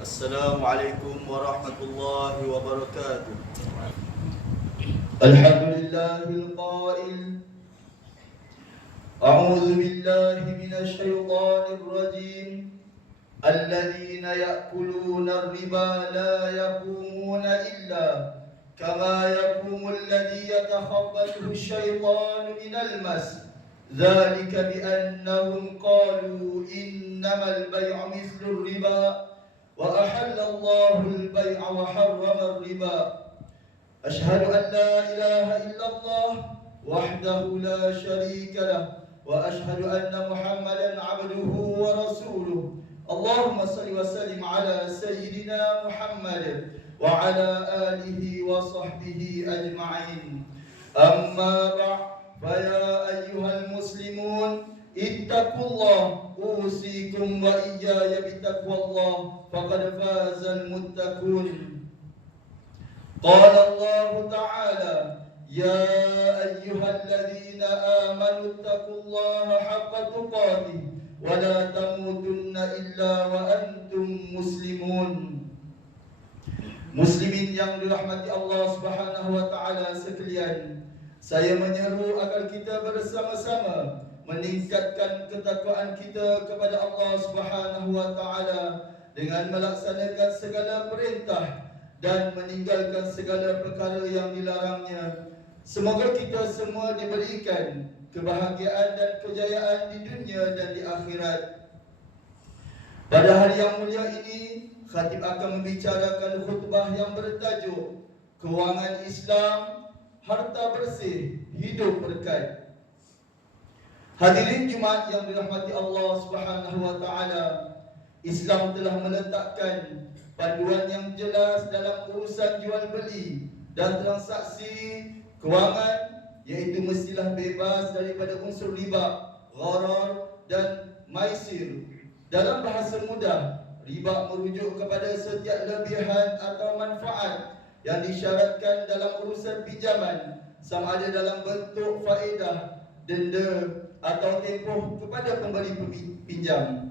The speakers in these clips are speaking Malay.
Assalamualaikum warahmatullahi wabarakatuh. Alhamdulillahil qail A'udzu billahi minasy syaithanir rajim. Alladzina ya'kuluna ar-riba la yaqumuna illa kama yaqumu alladzi yatakhabbathu asy-syaitanu minal mas. Dzalika bi annahum qalu innamal bay'u mithlu ar-riba وأحل الله البيع وحرم الربا أشهد أن لا إله إلا الله وحده لا شريك له وأشهد أن محمدا عبده ورسوله اللهم صل وسلم على سيدنا محمد وعلى آله وصحبه أجمعين أما بعد فيا أيها المسلمون اتقوا الله أوصيكم وإياي بتقوى الله فقد فاز المتقون قال الله تعالى يا أيها الذين آمنوا اتقوا الله حق تقاته ولا تموتن إلا وأنتم مسلمون. Muslimin yang dirahmati Allah Subhanahu wa taala sekalian, saya menyeru agar kita bersama-sama meningkatkan ketakwaan kita kepada Allah Subhanahu wa taala dengan melaksanakan segala perintah dan meninggalkan segala perkara yang dilarangnya. Semoga kita semua diberikan kebahagiaan dan kejayaan di dunia dan di akhirat. Pada hari yang mulia ini, khatib akan membicarakan khutbah yang bertajuk Kewangan Islam, Harta Bersih, Hidup Berkat. Hadirin Jumaat yang dirahmati Allah Subhanahu wa taala, Islam telah meletakkan panduan yang jelas dalam urusan jual beli dan transaksi kewangan, iaitu mestilah bebas daripada unsur riba, gharar dan maisir. Dalam bahasa mudah, riba merujuk kepada setiap lebihan atau manfaat yang disyaratkan dalam urusan pinjaman, sama ada dalam bentuk faedah, denda atau tempoh kepada pemberi pinjam.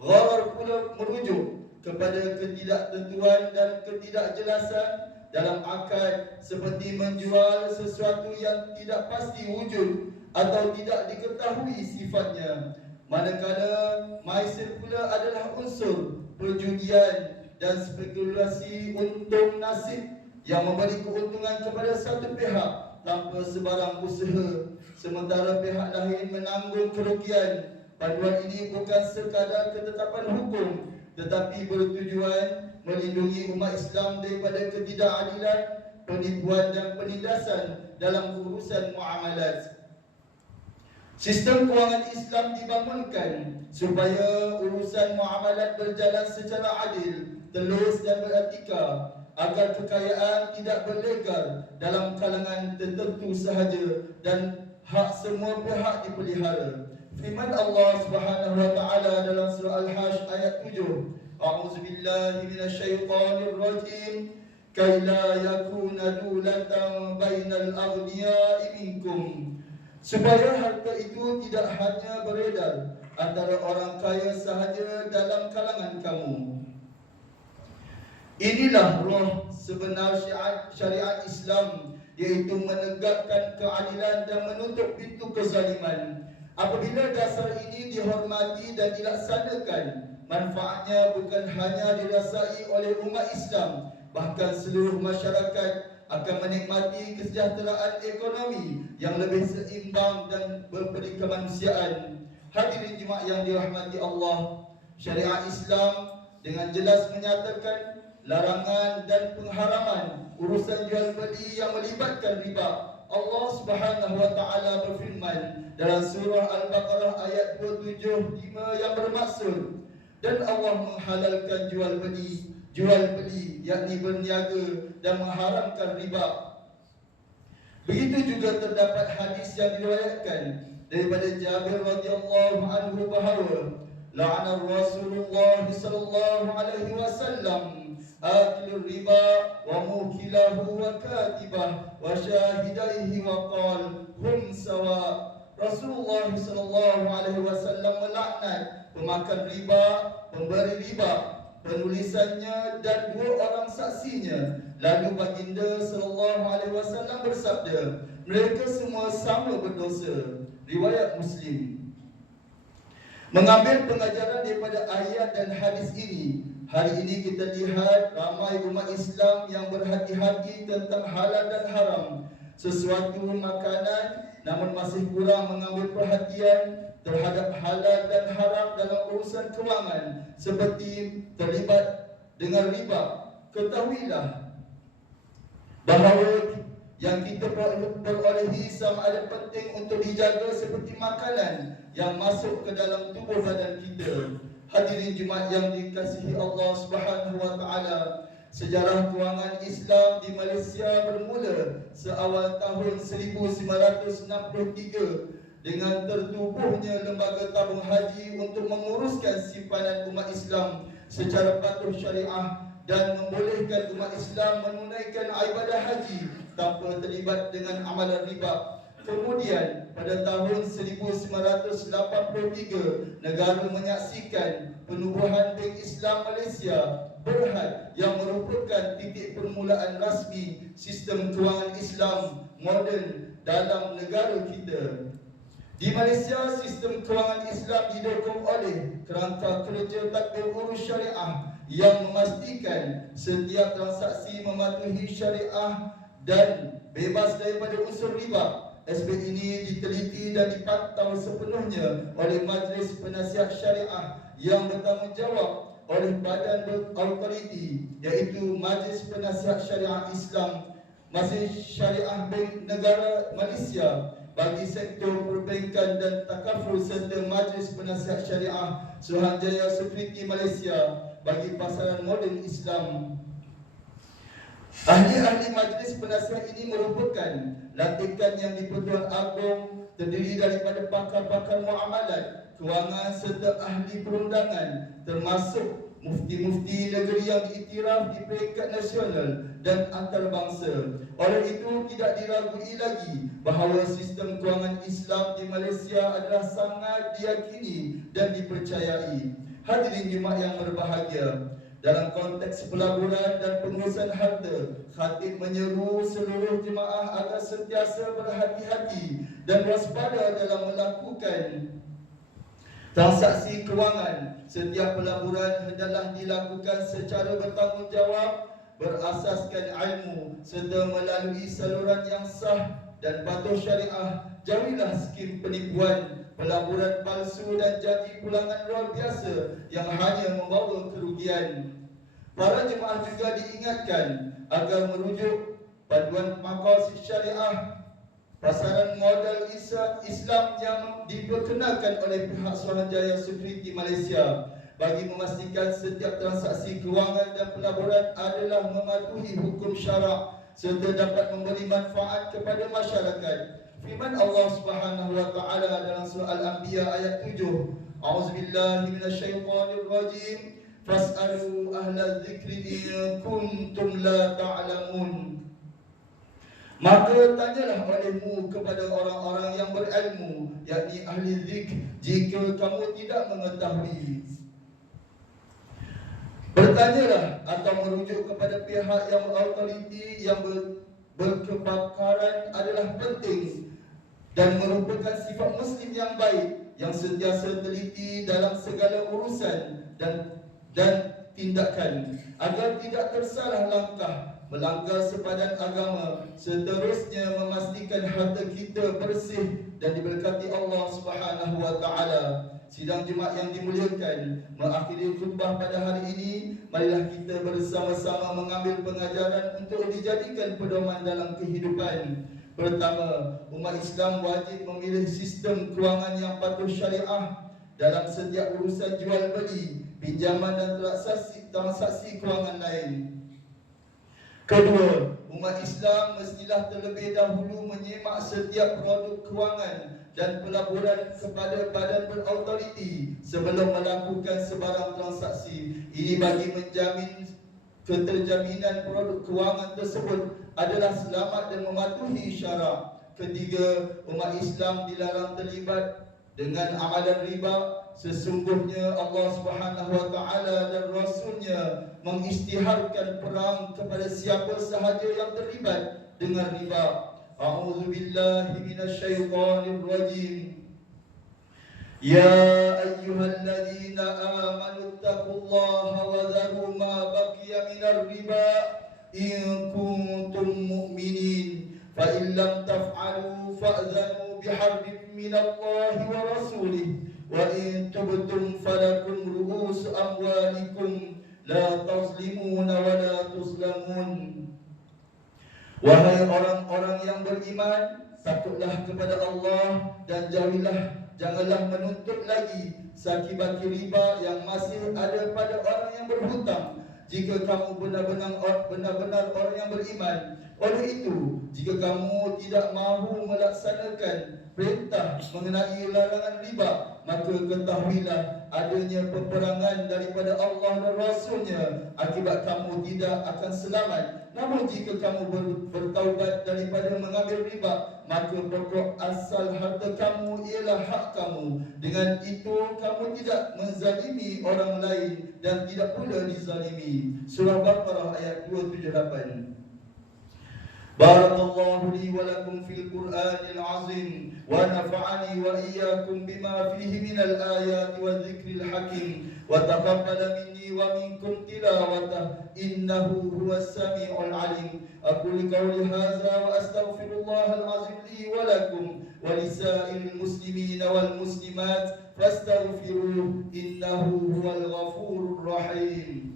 Gharar pula merujuk kepada ketidaktentuan dan ketidakjelasan dalam akad, seperti menjual sesuatu yang tidak pasti wujud atau tidak diketahui sifatnya. Manakala maisir pula adalah unsur perjudian dan spekulasi untung nasib yang memberi keuntungan kepada satu pihak tanpa sebarang usaha, sementara pihak lain menanggung kerugian. Panduan ini bukan sekadar ketetapan hukum, tetapi bertujuan melindungi umat Islam daripada ketidakadilan, penipuan dan penindasan dalam urusan muamalat. Sistem kewangan Islam dibangunkan supaya urusan muamalat berjalan secara adil, telus dan beretika, agar kekayaan tidak berlegar dalam kalangan tertentu sahaja dan hak semua pihak dipelihara. Firman Allah Subhanahu wa taala dalam surah Al-Hajj ayat 7, A'udzu billahi minasy syaithanir rajim, kay la yakuna dulatan bainal aghniya'i minkum, supaya harta itu tidak hanya beredar antara orang kaya sahaja dalam kalangan kamu. Inilah roh sebenar syariat Islam, iaitu menegakkan keadilan dan menutup pintu kezaliman. Apabila dasar ini dihormati dan dilaksanakan, manfaatnya bukan hanya dirasai oleh umat Islam, bahkan seluruh masyarakat akan menikmati kesejahteraan ekonomi yang lebih seimbang dan berbudi kemanusiaan. Hadirin jemaah yang dirahmati Allah, syariat Islam dengan jelas menyatakan larangan dan pengharaman urusan jual beli yang melibatkan riba. Allah Subhanahu wa taala berfirman dalam surah Al-Baqarah ayat 275 yang bermaksud, dan Allah menghalalkan jual beli yakni berniaga, dan mengharamkan riba. Begitu juga terdapat hadis yang diriwayatkan daripada Jabir radhiyallahu anhu bahawa la'ana Rasulullah sallallahu alaihi wasallam akil riba wa mukilahu wa katibah wa syahidaihi wa qal hum sawa. Rasulullah sallallahu alaihi wasallam melaknat pemakan riba, pemberi riba, penulisannya dan 2 orang saksinya. Lalu baginda sallallahu alaihi wasallam bersabda, mereka semua sama berdosa. Riwayat Muslim. Mengambil pengajaran daripada ayat dan hadis ini, hari ini kita lihat ramai umat Islam yang berhati-hati tentang halal dan haram sesuatu makanan, namun masih kurang mengambil perhatian terhadap halal dan haram dalam urusan kewangan, seperti terlibat dengan riba. Ketahuilah bahawa yang kita perolehi sama ada penting untuk dijaga seperti makanan yang masuk ke dalam tubuh badan kita. Hadirin Jumaat yang dikasihi Allah Subhanahu wa taala, sejarah kewangan Islam di Malaysia bermula seawal tahun 1963 dengan tertubuhnya lembaga tabung haji untuk menguruskan simpanan umat Islam secara patuh syariah dan membolehkan umat Islam menunaikan ibadah haji tanpa terlibat dengan amalan riba. Kemudian pada tahun 1983 negara menyaksikan penubuhan Bank Islam Malaysia Berhad yang merupakan titik permulaan rasmi sistem kewangan Islam moden dalam negara kita. Di Malaysia, sistem kewangan Islam didukung oleh kerangka kerja tadbir urus syariah yang memastikan setiap transaksi mematuhi syariah dan bebas daripada unsur riba. Aspek ini diteliti dan dipantau sepenuhnya oleh Majlis Penasihat Syariah yang bertanggungjawab oleh badan berautoriti, iaitu Majlis Penasihat Syariah Islam, Majlis Syariah Bank Negara Malaysia bagi sektor perbankan dan takaful serta Majlis Penasihat Syariah Suruhanjaya Security Malaysia bagi pasaran moden Islam. Ahli-ahli majlis penasihat ini merupakan lantikan yang di-Pertuan Agong, terdiri daripada pakar-pakar muamalat, kewangan serta ahli perundangan, termasuk mufti-mufti negeri yang diiktiraf di peringkat nasional dan antarabangsa. Oleh itu, tidak diragui lagi bahawa sistem kewangan Islam di Malaysia adalah sangat diyakini dan dipercayai. Hadirin Jumaat yang berbahagia, dalam konteks pelaburan dan pengurusan harta, khatib menyeru seluruh jemaah agar sentiasa berhati-hati dan waspada dalam melakukan transaksi kewangan. Setiap pelaburan hendaklah dilakukan secara bertanggungjawab, berasaskan ilmu serta melalui saluran yang sah dan patuh syariah. Jauhilah skim penipuan, pelaburan palsu dan janji pulangan luar biasa yang hanya membawa kerugian. Para jemaah juga diingatkan agar merujuk panduan maqasid syariah pasaran modal Islam yang diperkenalkan oleh pihak Suruhanjaya Security Malaysia bagi memastikan setiap transaksi kewangan dan pelaburan adalah mematuhi hukum syarak serta dapat memberi manfaat kepada masyarakat. Firman Allah Subhanahu wa taala dalam surah Al-Anbiya ayat 7, A'udzubillahi minasyaitonir rajim, fas'alu ahla dzikri in kuntum la ta'lamun. Maka tanyalah olehmu kepada orang-orang yang berilmu, yakni ahli zikr, jika kamu tidak mengetahui. Bertanyalah atau merujuk kepada pihak yang berautoriti yang berkepakaran adalah penting dan merupakan sifat Muslim yang baik yang sentiasa teliti dalam segala urusan dan tindakan agar tidak tersalah langkah melanggar sepadan agama, seterusnya memastikan harta kita bersih dan diberkati Allah Subhanahu wa taala. Sidang Jumaat yang dimuliakan, mengakhiri khutbah pada hari ini, marilah kita bersama-sama mengambil pengajaran untuk dijadikan pedoman dalam kehidupan. Pertama, umat Islam wajib memilih sistem kewangan yang patuh syariah dalam setiap urusan jual beli, pinjaman dan transaksi kewangan lain. Kedua, umat Islam mestilah terlebih dahulu menyemak setiap produk kewangan dan pelaburan kepada badan berautoriti sebelum melakukan sebarang transaksi. Ini bagi menjamin keterjaminan produk kewangan tersebut adalah selamat dan mematuhi syarak. Ketiga, umat Islam dilarang terlibat dengan amalan riba sesungguhnya Allah Subhanahu wa taala dan Rasulnya mengisytiharkan perang kepada siapa sahaja yang terlibat dengan riba. A'udzu billahi minasyaitonir rajim. Ya ayyuhalladzina amanu taqullaha wa dharu ma baqiya minar riba in kuntum mu'minin fa in lam taf'alu fa'dhanu biharbin minallahi wa rasulih wa in tubtum falakum ru'usu amwalikum la tazlimuna wa la tuzlamun. Wahai orang-orang yang beriman, takutlah kepada Allah dan janganlah menuntut lagi saki-baki riba yang masih ada pada orang yang berhutang. Jika kamu benar-benar orang yang beriman. Oleh itu, jika kamu tidak mahu melaksanakan perintah mengenai larangan riba, maka ketahuilah adanya peperangan daripada Allah dan Rasulnya. Akibat kamu tidak akan selamat. Namun jika kamu bertaubat daripada mengambil riba, maka pokok asal harta kamu ialah hak kamu. Dengan itu kamu tidak menzalimi orang lain dan tidak pula dizalimi. Surah Baqarah ayat 278. Barakallahu li wa lakum fil Qur'anil azim wa nafa'ani wa iyyakum bima fihi minal ayati wa dhikril hakim wa taqabbala minni wa minkum tilawatah innahu huwas sami'ul alim. Aqulu qawli hadza wa astaghfirullahal azim li wa lakum wa lisa'iril muslimina wal muslimat fastaghfiruhu innahu huwal ghafurur rahim.